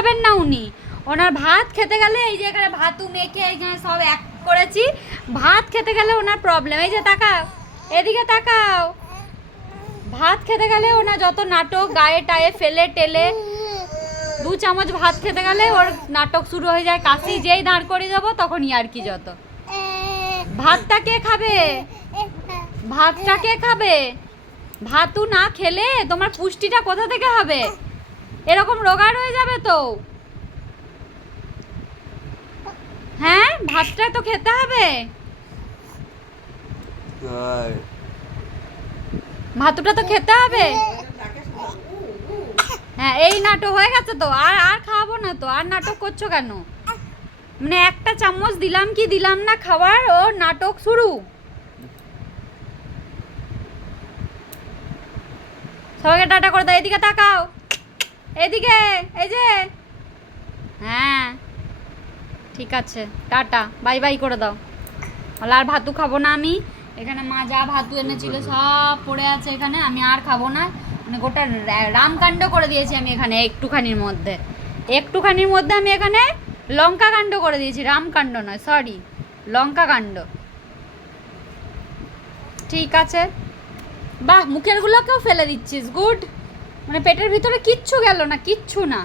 খাবেন না উনি। ওনার ভাত খেতে গেলে এই যে এখানে ভাতু মেখে এখানে সব এক করেছি, ভাত খেতে গেলে ওনার প্রবলেম। এই যে তাকাও, এদিকে তাকাও। ভাত খেতে গেলে ওনার যত নাটক, গায়ে টায়ে ফেলে টেলে, 2 চামচ ভাত খেতে গেলে ওর নাটক শুরু হয়ে যায়। কাশি যেই দাঁড় করে যাবো তখনই আর কি যত। ভাতটা কে খাবে? ভাতটা কে খাবে? ভাতু না খেলে তোমার পুষ্টিটা কোথা থেকে হবে? এরকম রোগা হয়ে যাবে তো। হ্যাঁ, ভাতটা তো খেতে হবে। ভাতুটা তো খেতে হবে। হ্যাঁ, এই নাটক হয়ে গেছে তো, আর আর খাওয়াবো না তো। আর নাটক করছো কেন? মানে একটা চামচ দিলাম কি দিলাম না খাবার, ও নাটক শুরু। সবাইকে টাটা করে দাও, এদিকে তাকাও, এদিকে, এই যে। হ্যাঁ ঠিক আছে, টাটা বাই বাই করে দাও। বলে আর ভাতু খাবো না আমি। এখানে মা যা ভাতু এনেছিল সব পড়ে আছে এখানে, আমি আর খাবো না। মানে গোটা রামকাণ্ড করে দিয়েছি আমি এখানে একটুখানির মধ্যে। একটুখানির মধ্যে আমি এখানে লঙ্কা কাণ্ড করে দিয়েছি, রামকাণ্ড নয়, সরি, লঙ্কা কাণ্ড। ঠিক আছে, বাহ, মুখের গুলোকেও ফেলে দিচ্ছিস, গুড। মানে পেটের ভিতরে কিচ্ছু গেল না, কিচ্ছু না।